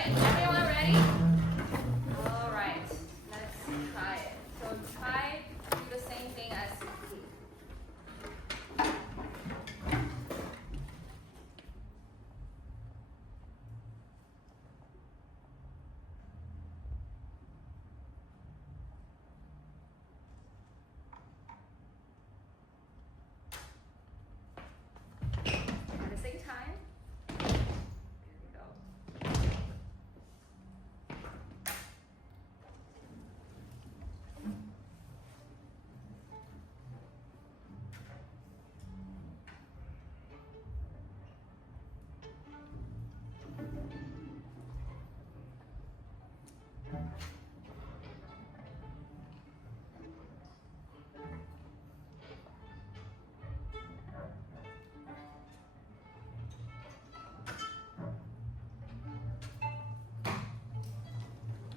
Okay, everyone ready? All right, let's try it. So try to do the same thing as before. At the same time, here we go.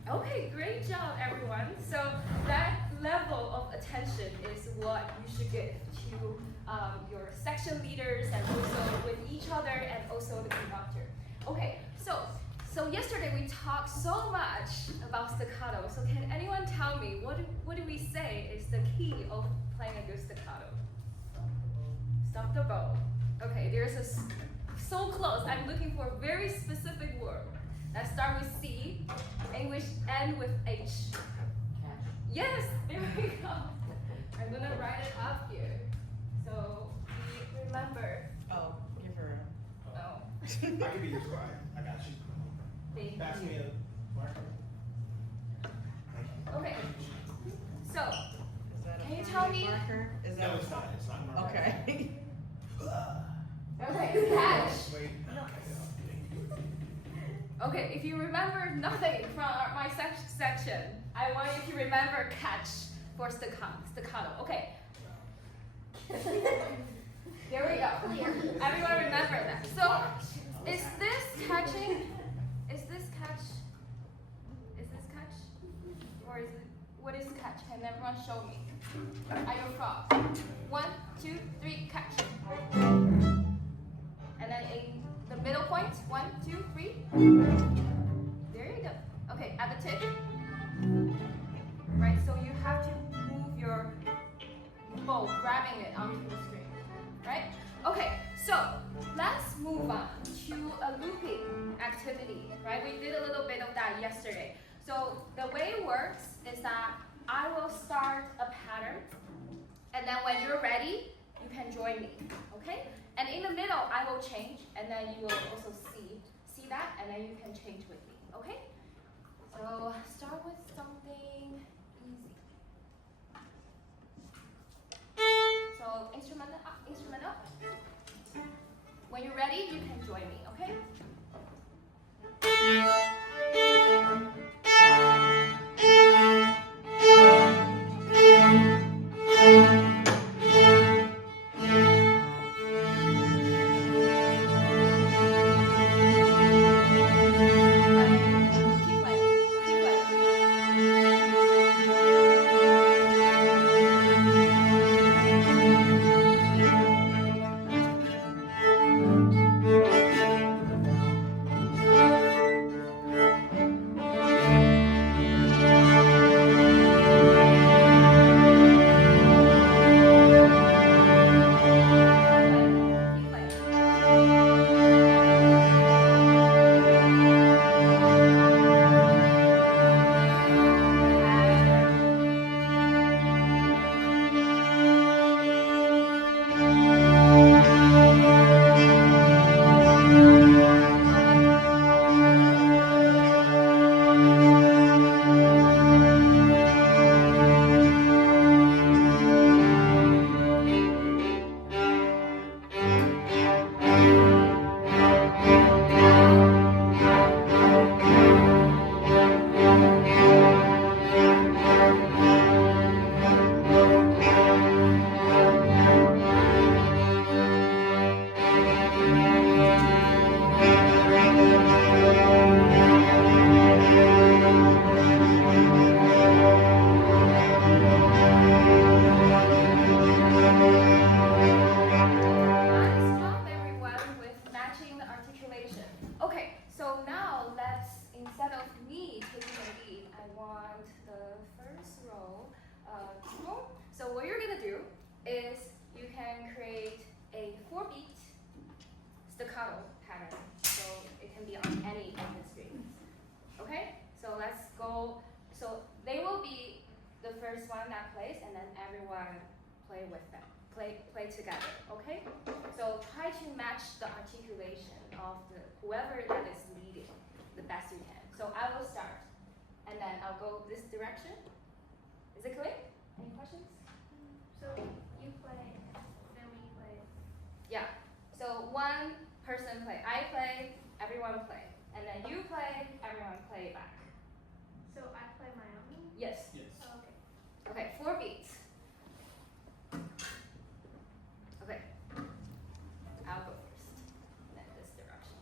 Okay, great job, everyone. So that level of attention is what you should give to your section leaders and also with each other and also the conductor. Okay, so yesterday we talked so much about staccato. So can anyone tell me what do we say is the key of playing a good staccato? Stop the bow. Okay, there's so close. I'm looking for a very specific word. Let's start with C, English end with H. Catch. Yes, there we go. I'm gonna write it up here. So we remember. Oh, give her Oh, I can be your scribe. I got you. thank Pass you. me a marker. Okay, so Is that a Can you tell me- marker? Is that No, it's not. It's not a marker. Okay. okay, catch. Wait. Okay, if you remember nothing from my section, I want you to remember catch for staccato. Okay. There we go. Everyone remember that. So, is this catching? Is this catch? Is this catch? Or is it, what is catch? Can everyone show me? Are you frogs? 1, 2, 3, catch. And then in the middle point, 1, 2, 3. There you go. Okay, at the tip. Right, so you have to move your bow, grabbing it onto the screen. Right? Okay, so let's move on to a looping activity. Right? We did a little bit of that yesterday. So the way it works is that I will start a pattern, and then when you're ready, you can join me. Okay? And in the middle, I will change, and then you will also see that, and then you can change with me, okay? So start with something easy. So instrument up. When you're ready, you can join me, okay? Keep playing. So what you're gonna do is you can create a 4-beat staccato pattern. So it can be on any of the strings. Okay? So let's go. So they will be the first one that plays, and then everyone play with them. Play together. Okay? So try to match the articulation of whoever that is leading the best you can. So I will start, and then I'll go this direction. Is it clear? Any questions? So you play, then we play. Yeah. So one person play. I play, everyone play. And then you play, everyone play back. So I play my own. Yes. Yes. Oh, okay. Okay, 4 beats. Okay. I'll go first. And then this direction.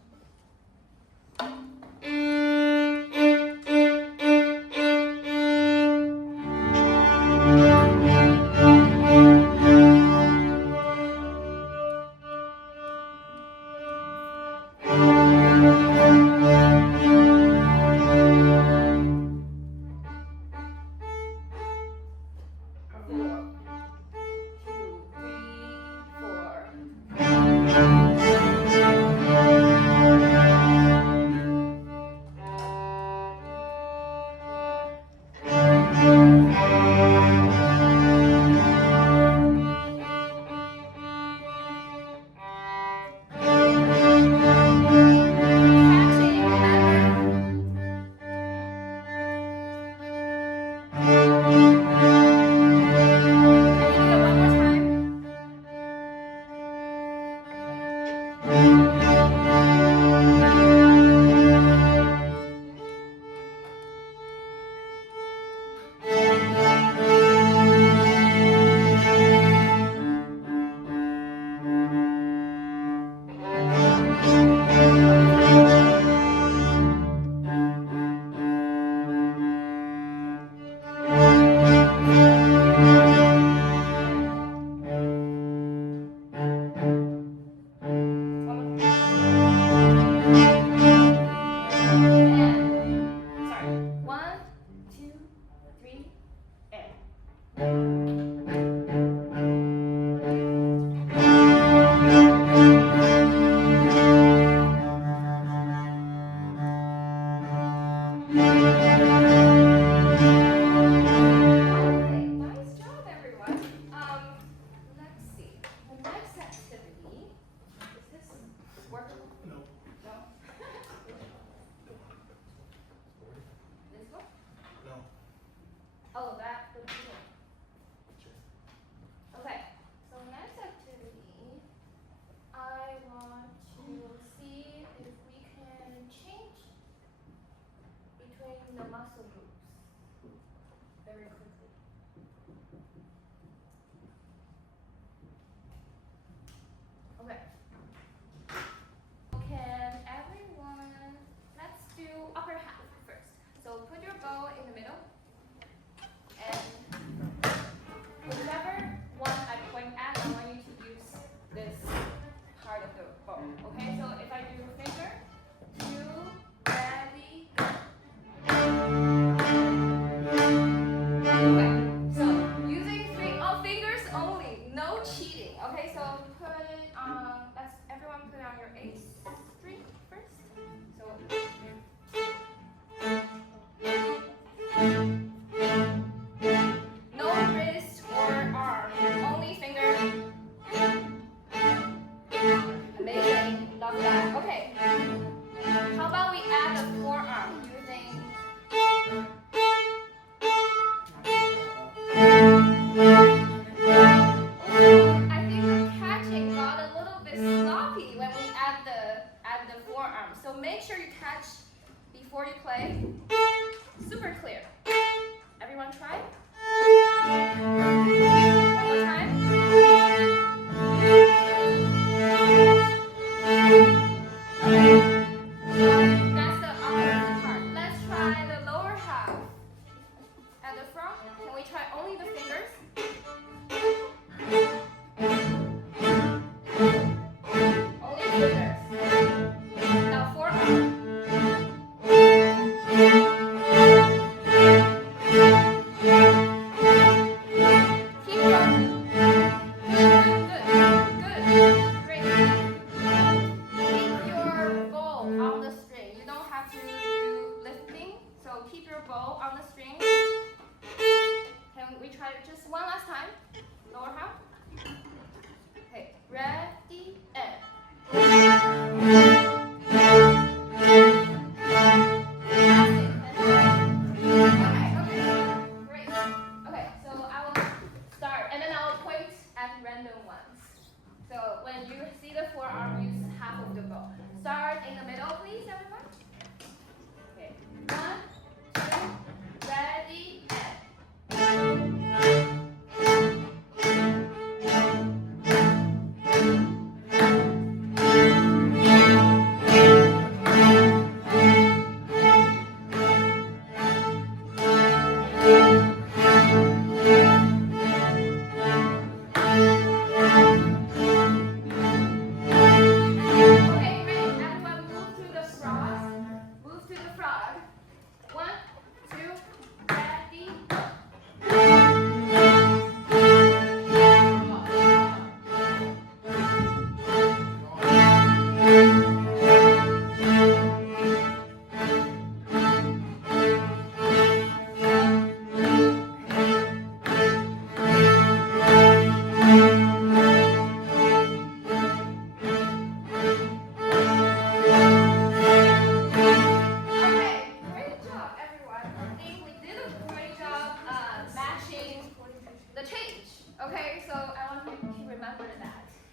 Okay, so I